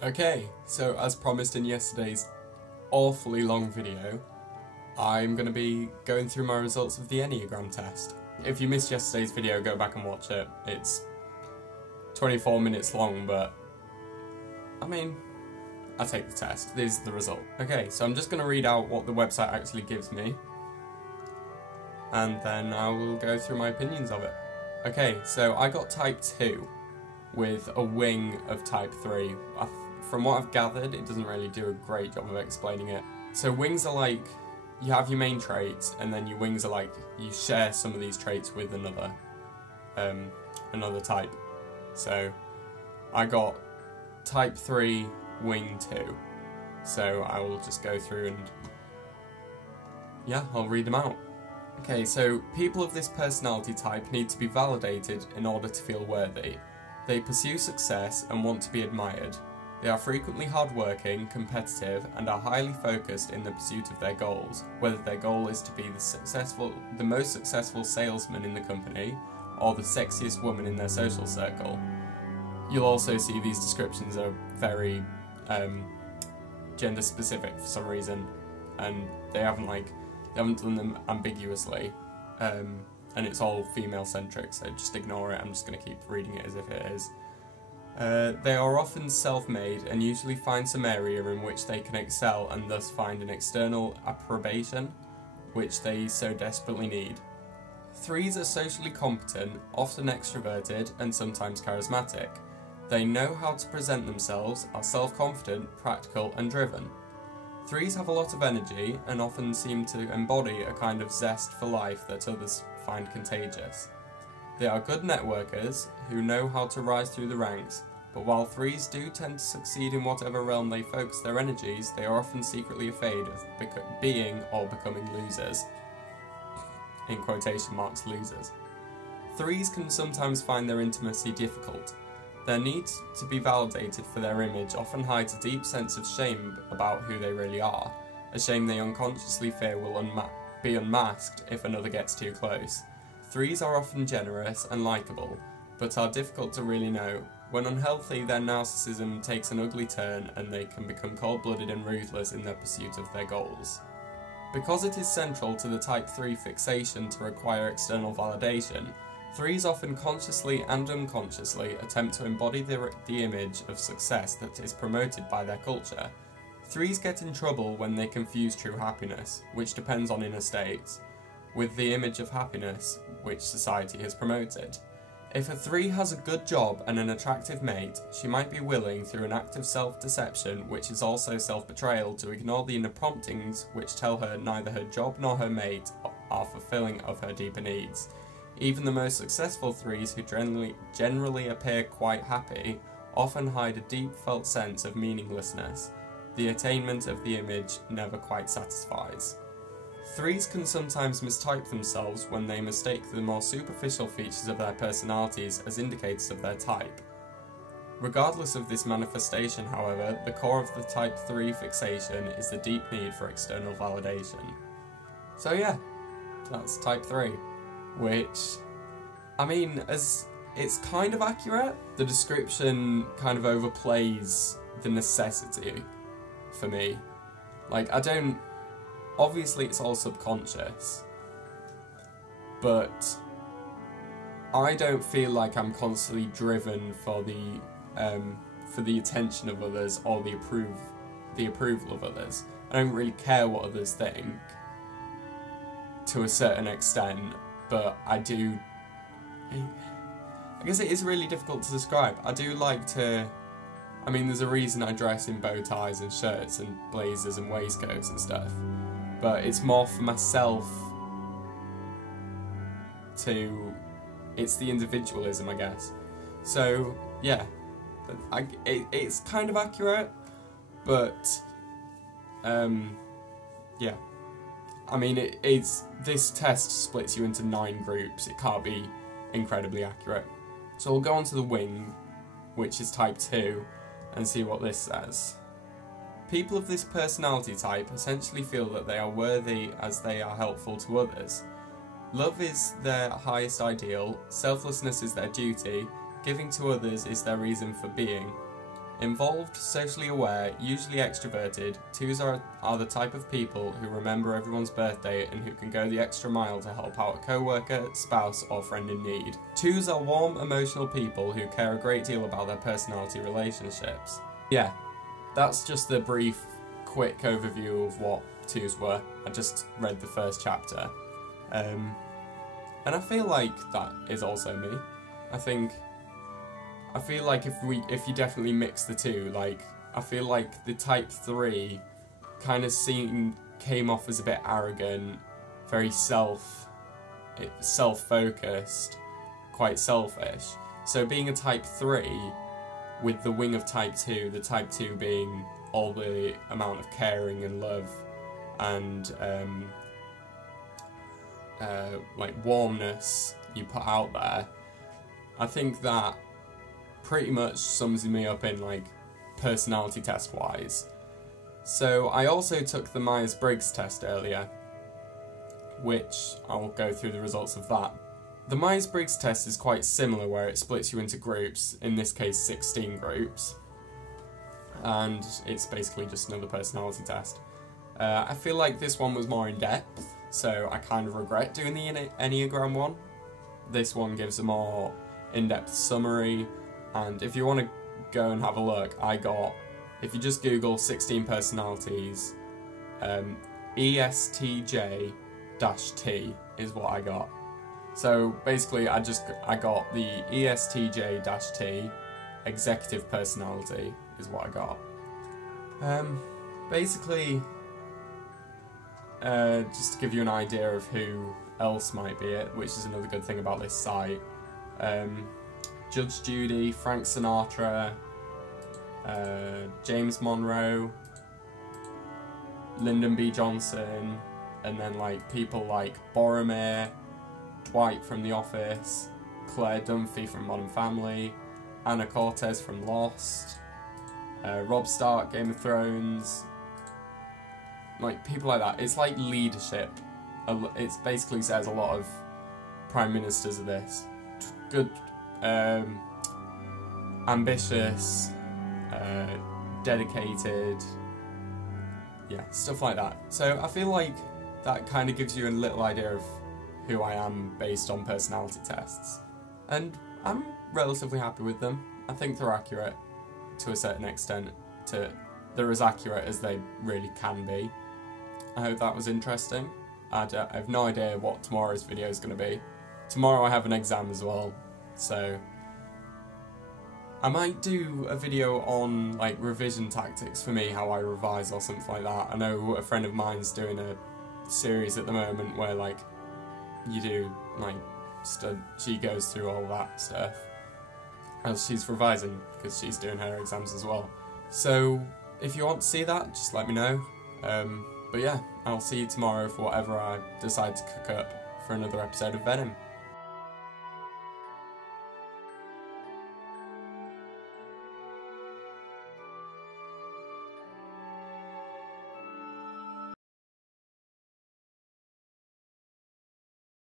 Okay, so as promised in yesterday's awfully long video, I'm going to be going through my results of the enneagram test. If you missed yesterday's video, go back and watch it. It's 24 minutes long, but I mean, I take the test. This is the result. Okay, so I'm just going to read out what the website actually gives me, and then I will go through my opinions of it. Okay, so I got type 2 with a wing of type 3. From what I've gathered, it doesn't really do a great job of explaining it. So wings are like, you have your main traits, and then your wings are like, you share some of these traits with another type. So I got type 3 wing 2. So I will just go through and, yeah, I'll read them out. Okay, so people of this personality type need to be validated in order to feel worthy. They pursue success and want to be admired. They are frequently hardworking, competitive, and are highly focused in the pursuit of their goals, whether their goal is to be the most successful salesman in the company, or the sexiest woman in their social circle. You'll also see these descriptions are very gender specific for some reason, and they haven't done them ambiguously, and it's all female centric, so just ignore it. I'm just going to keep reading it as if it is. They are often self-made and usually find some area in which they can excel and thus find an external approbation, which they so desperately need. 3s are socially competent, often extroverted and sometimes charismatic. They know how to present themselves, are self-confident, practical and driven. 3s have a lot of energy and often seem to embody a kind of zest for life that others find contagious. They are good networkers who know how to rise through the ranks, but while 3s do tend to succeed in whatever realm they focus their energies, they are often secretly afraid of being or becoming losers. In quotation marks, losers. 3s can sometimes find their intimacy difficult. Their need to be validated for their image often hides a deep sense of shame about who they really are, a shame they unconsciously fear will be unmasked if another gets too close. 3s are often generous and likeable, but are difficult to really know. When unhealthy, their narcissism takes an ugly turn and they can become cold-blooded and ruthless in their pursuit of their goals. Because it is central to the type 3 fixation to require external validation, 3s often consciously and unconsciously attempt to embody the image of success that is promoted by their culture. 3s get in trouble when they confuse true happiness, which depends on inner states, with the image of happiness which society has promoted. If a 3 has a good job and an attractive mate, she might be willing, through an act of self-deception, which is also self-betrayal, to ignore the inner promptings which tell her neither her job nor her mate are fulfilling of her deeper needs. Even the most successful 3s, who generally appear quite happy, often hide a deep-felt sense of meaninglessness. The attainment of the image never quite satisfies. 3s can sometimes mistype themselves when they mistake the more superficial features of their personalities as indicators of their type. Regardless of this manifestation, however, the core of the type 3 fixation is the deep need for external validation. So yeah, that's type 3, which, I mean, as it's kind of accurate. The description kind of overplays the necessity for me. Like, obviously it's all subconscious, but I don't feel like I'm constantly driven for the attention of others or the approval of others. I don't really care what others think to a certain extent, but I guess it is really difficult to describe. I do like to, I mean, there's a reason I dress in bow ties and shirts and blazers and waistcoats and stuff. But it's more for myself it's the individualism, I guess. So, yeah, it's kind of accurate, but, yeah. I mean, this test splits you into 9 groups. It can't be incredibly accurate. So we'll go on to the wing, which is type 2, and see what this says. People of this personality type essentially feel that they are worthy as they are helpful to others. Love is their highest ideal, selflessness is their duty, giving to others is their reason for being. Involved, socially aware, usually extroverted, 2s are the type of people who remember everyone's birthday and who can go the extra mile to help out a co-worker, spouse or friend in need. 2s are warm, emotional people who care a great deal about their personality relationships. Yeah, that's just the brief, quick overview of what 2s were. I just read the first chapter. And I feel like that is also me. I feel like if you definitely mix the two, like, I feel like the type 3 kind of came off as a bit arrogant, very self-focused, quite selfish. So being a type 3 with the wing of type 2, the type 2 being all the amount of caring and love and like warmness you put out there, I think that pretty much sums me up in like personality test wise. So I also took the Myers-Briggs test earlier, which I'll go through the results of that. The Myers-Briggs test is quite similar, where it splits you into groups, in this case 16 groups, and it's basically just another personality test. I feel like this one was more in depth, so I kind of regret doing the enneagram one. This one gives a more in-depth summary. And if you want to go and have a look, if you just Google 16 personalities, ESTJ-T is what I got. So basically I got the ESTJ-T, executive personality is what I got. Basically, just to give you an idea of who else might be it, which is another good thing about this site. Judge Judy, Frank Sinatra, James Monroe, Lyndon B. Johnson, and then like people like Boromir, Dwight from The Office, Claire Dunphy from Modern Family, Anna Cortez from Lost, Robb Stark, Game of Thrones, like people like that. It's like leadership. It basically says a lot of prime ministers of this. Good, ambitious, dedicated, yeah, stuff like that. So I feel like that kind of gives you a little idea of who I am based on personality tests. And I'm relatively happy with them. I think they're accurate to a certain extent. They're as accurate as they really can be. I hope that was interesting. I have no idea what tomorrow's video is going to be. Tomorrow I have an exam as well, so I might do a video on like revision tactics for me, how I revise or something like that. I know a friend of mine's doing a series at the moment where like you do like she goes through all that stuff as she's revising because she's doing her exams as well. So if you want to see that, just let me know. But yeah, I'll see you tomorrow for whatever I decide to cook up for another episode of Venom.